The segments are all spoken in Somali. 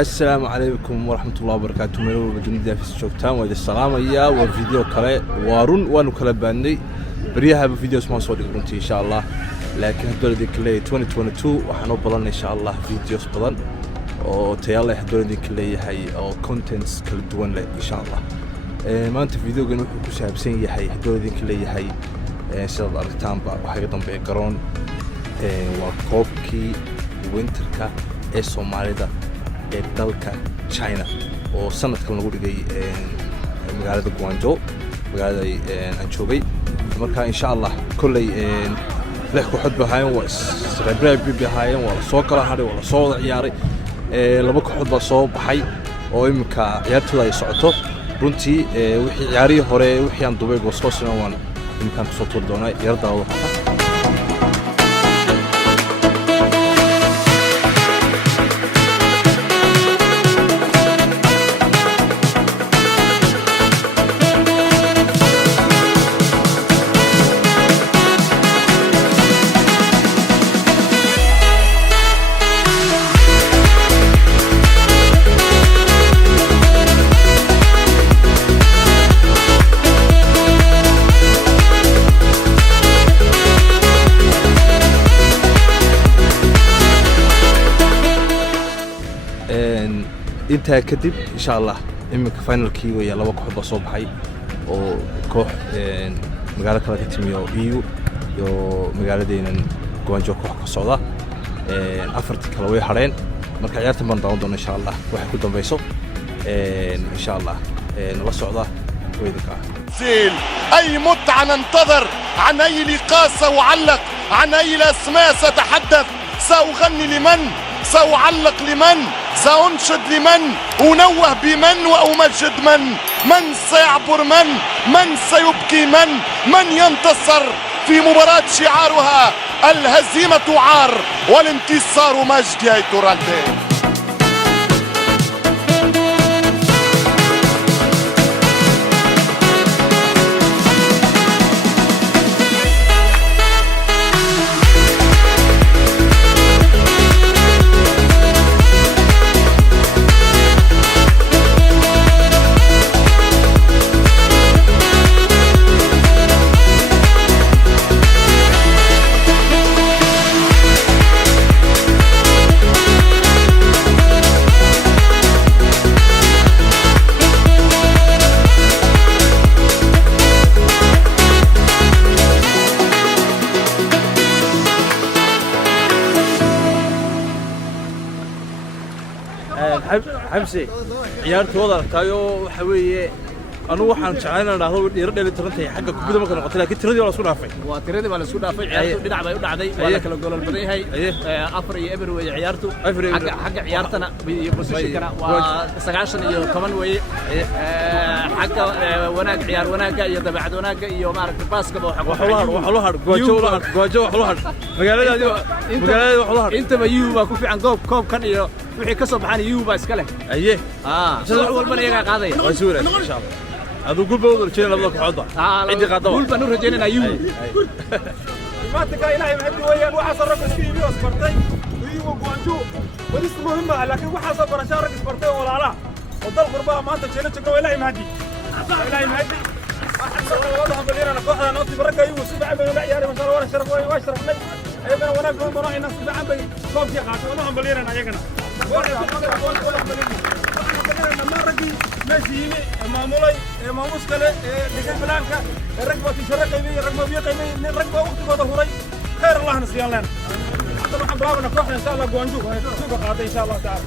السلام عليكم ورحمة الله وبركاته. ملو بدنا في الشوكتان وإذا السلام يا وفيديو كله وارون وانو كله باني بريها بفيديو اسمه صوت قرنتي إن شاء الله. لكن هدول ذيك اللي 2022 وحنو بدلنا إن شاء الله فيديوز بدل أو تيالله هدول ذيك اللي هي أو كونتنتس كل دوان له إن شاء الله. ما أنت فيديو قلنا كوساب سين يحيي هدول ذيك اللي هي سيد أرتام وحاجة ضمن بقرون وكوبكي وينتركا الصوماليدا dalka China oo sanadkan lagu dhigay magaalada Guangzhou magaalada aan joogay marka insha Allah kulay lix kooxood bahayeen waa isreebreeb bahayeen waa soo kala haray waa soo wada ciyaaray laba kooxood baa soo baxay oo imika ciyaartooda ay socoto runtii wixii ciyaarihii hore wixii aan Dubai goosgoosna waan imkaan soo tur doonay ciyaardaada inta kadib insha Allah imika finalkii way laba kooxood soo baxay oo koox magaalada kala timiyo iyo magaaladeena Guangzhou koox ka socda afartii kala way hareen marka ciyaarta baan daawan doonaa insha Allah waxa ku dambayso insha Allah la socda ويدك أي متعة ننتظر عن أي لقاء سأعلق عن أي الأسماء سأتحدث سأغني لمن سأعلق لمن سأنشد لمن أنوه بمن وأمجد من سيعبر من سيبكي من ينتصر في مباراة شعارها الهزيمة عار والانتصار مجد يا تورالدي. حمسي ciyaartooda arkayo waxa weeye anu waxaan jeclaynaa dhahdo dhiro dheeli tirantay xagga kubada marka noqotay laakiin tiradii waa la isku dhaafay tiradii waa la isku dhaafay ciyaartu dhinac bay u dhacday waa la kala goolal badan yahay afar iyo eber way ciyaartu xagga ciyaartana iyo positionkana waa 9 iyo 10 way xagga wanaag ciyaar wanaaga iyo dabeecad wanaaga iyo maaragtay baaskaba waxa loo har Guangzhou waxa loo har magaalada inta ma yuuba ku fiican koobkan iyo wixii ka soo baxan yuuba iska leh sidoo walbana iyaga qaaday waa suura insha Allah هذا قول بقول رجينا لبضك حوضة عندي قادوا قول بنور رجينا يو ما تقال إلهي مهدي وياه وحصل رقص فيه بيو سبرتين ويو وجوانجو وليس مهمة لكن وحصل برشا رقص سبرتين ولا لا وضل غرباء ما أنت شيلت شكوا إلهي مهدي أحسن والله هم بلينا نقطة نوتي بركة يو سبع بنو لا ياري ما شاء الله ولا شرف واشرف لي أيضا وانا بنو بنو الناس سبع بنو كم شيء قاعد والله هم بلينا نايقنا ما رجي ماشي معمولي معموس كله دكان بلانكا الركبة تشرق يمين الركبة بيق يمين الركبة وقت قدر هوري خير الله نسيان لنا طبعا برافو نكوحنا إن شاء الله جوانجو شوف قاعدة إن شاء الله تعالى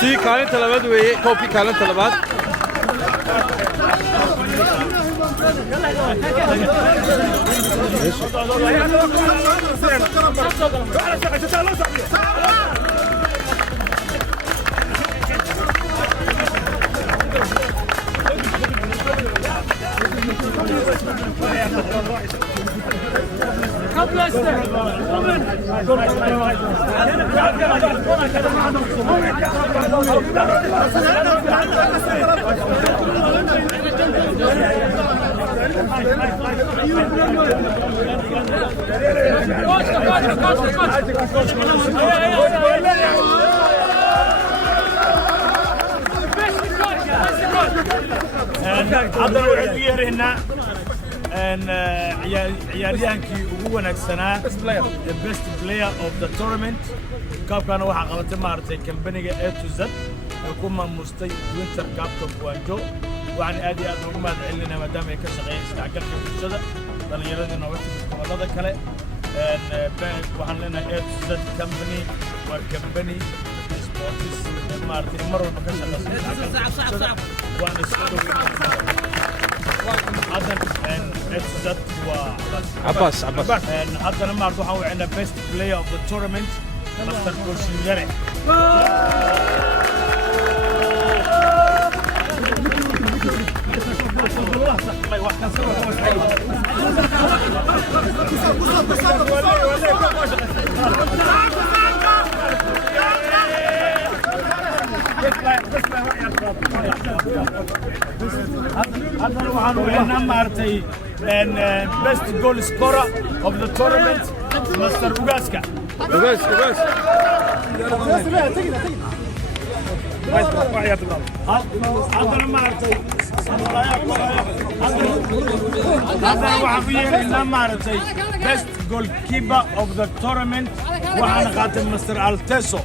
tii kaalinta labaad weeye koobkii kaalinta labaad haddana waxaan u yeeraynaa ciyaaryahankii ugu wanaagsanaa the best player of the tournament kaabkana waxaa qabatay maaragtay kambaniga A to Z ee ku maamustay winter cupka Guangzhou waxaan aad iyo aad ugu mahad celinaynaa maadaama ay ka shaqeeyeen isdhexgalka bulshada dhallinyaradii nooga timid gobollada kale waxaan leenahay A to Z company waa kambani sports maaragtay mar walba ka shaqeysa isdhexgalka waana isku dhoweynaa Abbas. Haddana maarta waxaan wacnaa best player of the tournament Master Goshingare. haddana waxaan wacnaa maartay best goal scorer of the tournament Master Ugaska. haddana maartay haddana waxaan ku yeeraynaa maaragtay best goalkeeper of the tournament waxaana qaatay Master Alteso.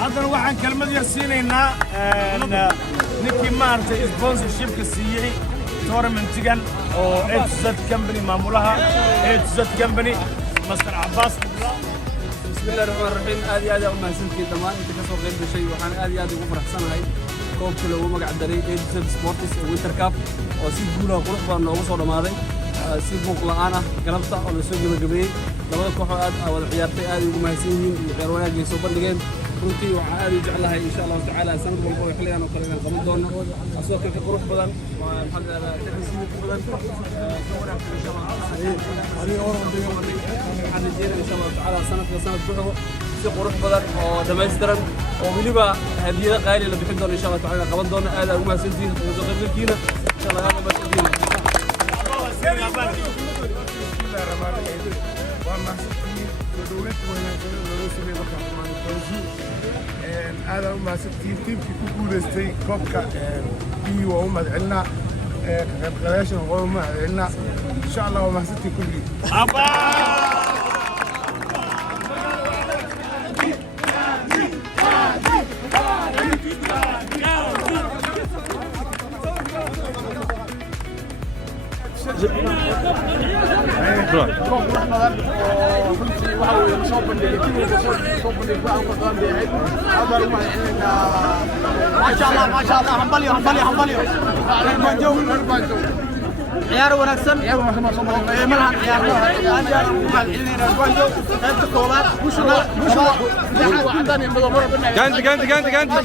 haddana waxaan kelmad yar siinaynaa ninkii maaragtay sponsorshipka siiyey tournamentigan oo A to Z company maamulaha A to Z company Master Abbas. بسم الله الرحمن الرحيم آدي آدي أم هسنتي دمان أنت كسر غير بشيء وحنا آدي آدي وفرح سنة هاي كوب كله وما قاعد دري A to Z سبورتس وينتر كاب وسيب جولا قرب بنا وصل ماضي سيب مقلة أنا قلبت أو نسوق بالجبين لما كوحات أو الحياتي آدي وما هسنين غيروانا جيسوا بندقين runtii waxaa aad u jeclahay insha Allah ta'ala sanad walba way xilligan oo kale qaban doono asoo ka qurux badan maxaa taxsiin badan insha Allah ari oo waxaan jeedaa insha Allah ta'ala sanadka sanad buuxo si qurux badan oo dhameystiran oo waliba hadiyada qaali la bixin doono insha Allah ta'ala qaban doono aad ugu mahadsantiin soo qaybgalkiina insha Allah aad mahadsantiin هذا ما ستين تيم في كل استي كوكا بي وهم عندنا غلاش وهم عندنا إن شاء الله وما ستين كل ما شاء الله همبليو عيار ونكسن ملعب قانتي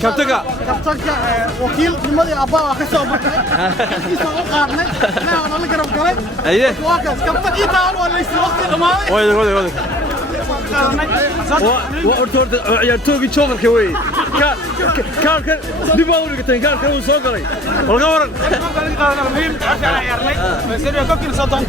كابتنك وكيل نمدي أبا كسر كسر قارني لا أنا لقرب قريب أيه واقف كابتن إيطال ولا يسوق الماضي وين وأرتورد عيارتوقي شوفر كوي كان دباوري كتير كان وصاقري والغورن بس أنا كوكيل صدام.